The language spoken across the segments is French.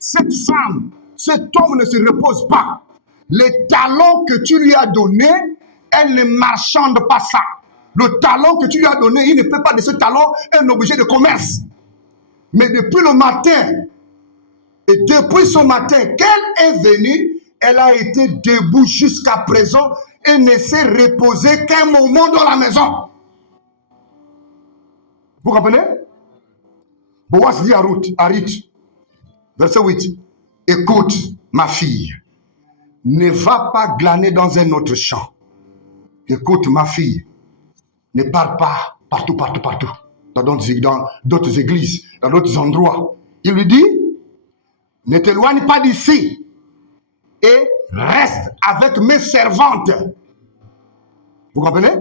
cette femme, cet homme ne se repose pas. Les talents que tu lui as donnés, elle ne marchande pas ça. Le talent que tu lui as donné, il ne fait pas de ce talent un objet de commerce. Mais depuis le matin, et depuis ce matin, qu'elle est venue, elle a été debout jusqu'à présent et ne s'est reposée qu'un moment dans la maison. Vous comprenez? Boaz dit à Ruth, verset 8, écoute, ma fille, ne va pas glaner dans un autre champ. Écoute, ma fille, ne pars pas partout, dans d'autres églises, dans d'autres endroits. Il lui dit, ne t'éloigne pas d'ici et reste avec mes servantes. Vous comprenez?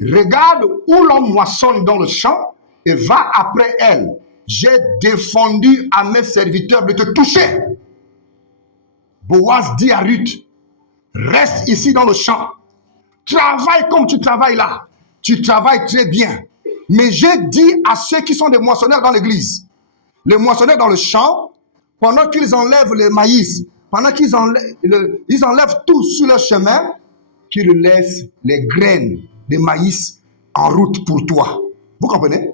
Regarde où l'on moissonne dans le champ et va après elle. J'ai défendu à mes serviteurs de te toucher. Boaz dit à Ruth, reste ici dans le champ. Travaille comme tu travailles là. Tu travailles très bien. Mais j'ai dit à ceux qui sont des moissonneurs dans l'église, les moissonneurs dans le champ, pendant qu'ils enlèvent le maïs, pendant qu'ils enlèvent tout sur leur chemin, qu'ils laissent les graines de maïs en route pour toi. Vous comprenez?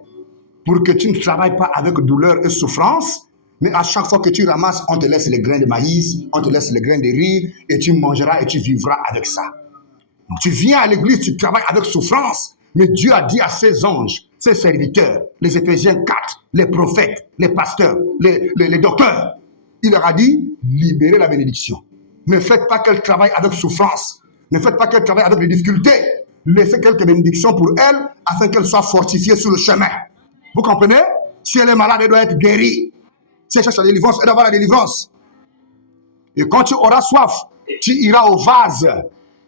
Pour que tu ne travailles pas avec douleur et souffrance, mais à chaque fois que tu ramasses, on te laisse les grains de maïs, on te laisse les grains de riz, et tu mangeras et tu vivras avec ça. Donc, tu viens à l'église, tu travailles avec souffrance, mais Dieu a dit à ses anges, ses serviteurs, les Éphésiens 4, les prophètes, les pasteurs, les docteurs, il leur a dit, libérez la bénédiction. Ne faites pas qu'elle travaille avec souffrance. Ne faites pas qu'elle travaille avec des difficultés. Laissez quelques bénédictions pour elle, afin qu'elle soit fortifiée sur le chemin. Vous comprenez? Si elle est malade, elle doit être guérie. Si elle cherche la délivrance, elle doit avoir la délivrance. Et quand tu auras soif, tu iras au vase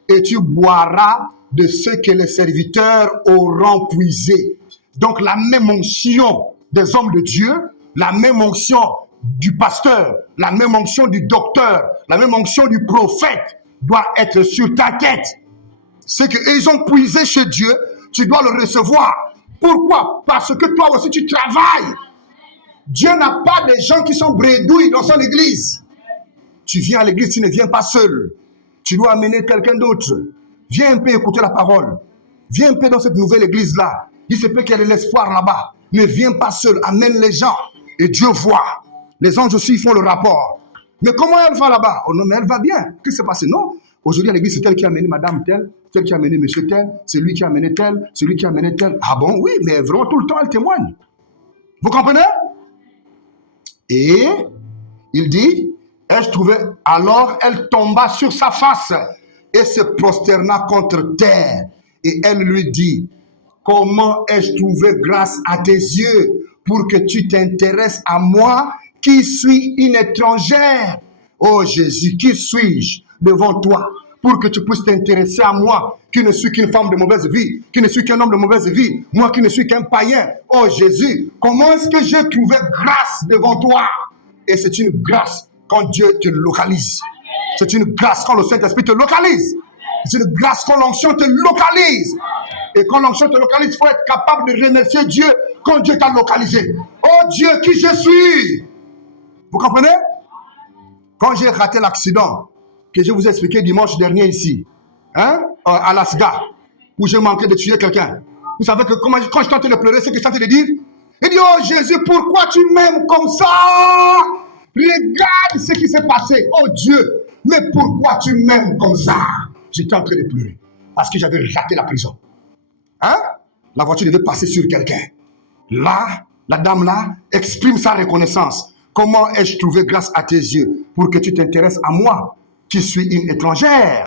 et tu boiras de ce que les serviteurs auront puisé. Donc la même onction des hommes de Dieu, la même onction du pasteur, la même onction du docteur, la même onction du prophète doit être sur ta tête. Ce qu'ils ont puisé chez Dieu, tu dois le recevoir. Pourquoi? Parce que toi aussi tu travailles. Dieu n'a pas des gens qui sont bredouilles dans son église. Tu viens à l'église, tu ne viens pas seul. Tu dois amener quelqu'un d'autre. Viens un peu écouter la parole. Viens un peu dans cette nouvelle église-là. Il se peut qu'il y ait de l'espoir là-bas. Ne viens pas seul, amène les gens. Et Dieu voit. Les anges aussi font le rapport. Mais comment elle va là-bas? Oh non, mais elle va bien. Qu'est-ce qui s'est passé? Non. Aujourd'hui à l'église, c'est elle qui a amené madame telle, celle qui a amené monsieur tel, c'est lui qui a amené tel, celui qui a amené tel. Ah bon? Oui, mais vraiment tout le temps, elle témoigne. Vous comprenez? Et il dit, alors elle tomba sur sa face et se prosterna contre terre. Et elle lui dit, comment ai-je trouvé grâce à tes yeux pour que tu t'intéresses à moi qui suis une étrangère? Oh Jésus, qui suis-je devant toi pour que tu puisses t'intéresser à moi qui ne suis qu'une femme de mauvaise vie, qui ne suis qu'un homme de mauvaise vie, moi qui ne suis qu'un païen? Oh Jésus, comment est-ce que j'ai trouvé grâce devant toi? Et c'est une grâce quand Dieu te localise. C'est une grâce quand le Saint-Esprit te localise. C'est une grâce quand l'onction te localise. Et quand l'onction te localise, il faut être capable de remercier Dieu quand Dieu t'a localisé. Oh Dieu, qui je suis? Vous comprenez? Quand j'ai raté l'accident que je vous ai expliqué dimanche dernier ici, à Lasga, où j'ai manqué de tuer quelqu'un, vous savez que quand je tentais de pleurer, c'est que je tentais de dire, il dit, oh Jésus, pourquoi tu m'aimes comme ça? Regarde ce qui s'est passé. Oh Dieu, mais pourquoi tu m'aimes comme ça? J'étais en train de pleurer parce que j'avais raté la prison. La voiture devait passer sur quelqu'un. Là, la dame là exprime sa reconnaissance. Comment ai-je trouvé grâce à tes yeux pour que tu t'intéresses à moi qui suis une étrangère?